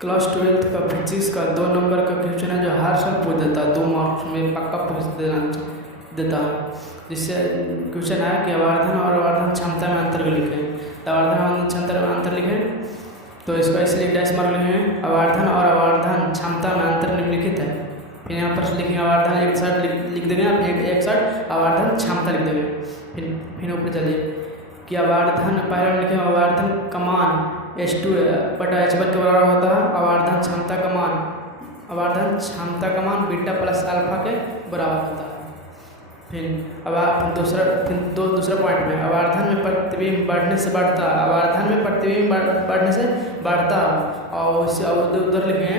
Class 12th का physics का 2 number का क्वेश्चन है जो हर साल पूछ देता है, 2 मार्क्स में पक्का पूछ देता है। जिससे क्वेश्चन है कि आवर्धन और आवर्धन क्षमता में अंतर को लिखें। तो आवर्धन और क्षमता में अंतर लिखें तो इसको इसलिए डैश मार्क लिखेंगे। आवर्धन और आवर्धन क्षमता में अंतर निम्नलिखित है। फिर यहाँ पर लिखेंगे आवर्धन एक साइड लिख देंगे, एक साइड आवर्धन क्षमता लिख देंगे। फिर ऊपर चलिए कि आवर्धन पहले हम लिखेंगे आवर्धन का मान H2 बटा H1 के बराबर होता है। आवर्धन क्षमता का मान बीटा प्लस अल्फा के बराबर होता है। फिर दूसरा पॉइंट में आवर्धन में प्रतिबिंब बढ़ने से बढ़ता, आवर्धन में प्रतिबिंब बढ़ने से बढ़ता और उससे उधर लिखेंगे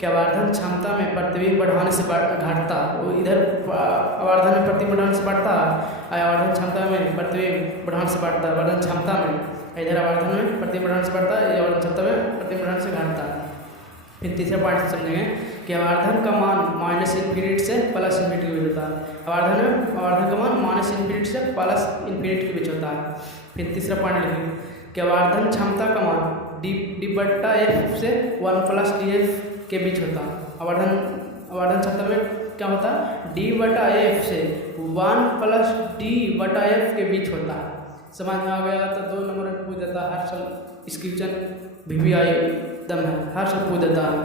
कि आवर्धन क्षमता में प्रतिबिंब बढ़ाने से घटता। वो इधर आवर्धन में प्रतिबिंब बढ़ाने से बढ़ता, आवर्धन क्षमता में प्रतिबिंब बढ़ाने से बढ़ता। आवर्धन क्षमता में इधर आवर्धन में प्रतिबिंब बढ़ाने से बढ़ता है, आवर्धन क्षमता में प्रतिबिंब बढ़ाने से घटता। फिर तीसरा पॉइंट समझेंगे कि आवर्धन का मान माइनस इन्फिनिटी से प्लस इन्फिनिटी के बीच होता है। आवर्धन का मान माइनस इन्फिनिटी से प्लस इन्फिनिटी के बीच होता है। फिर तीसरा पॉइंट लिखेंगे कि आवर्धन क्षमता का मान डी बटा एफ से 1 प्लस डी एफ के बीच होता है। आवर्धन क्षमता में क्या होता है, डी बटा एफ से 1 प्लस डी बटा एफ के बीच होता है। समझ में आ गया? तो 2 नंबर पूछ देता है हर साल। इस क्वेश्चन VVI दम है, हर साल पूछ देता है।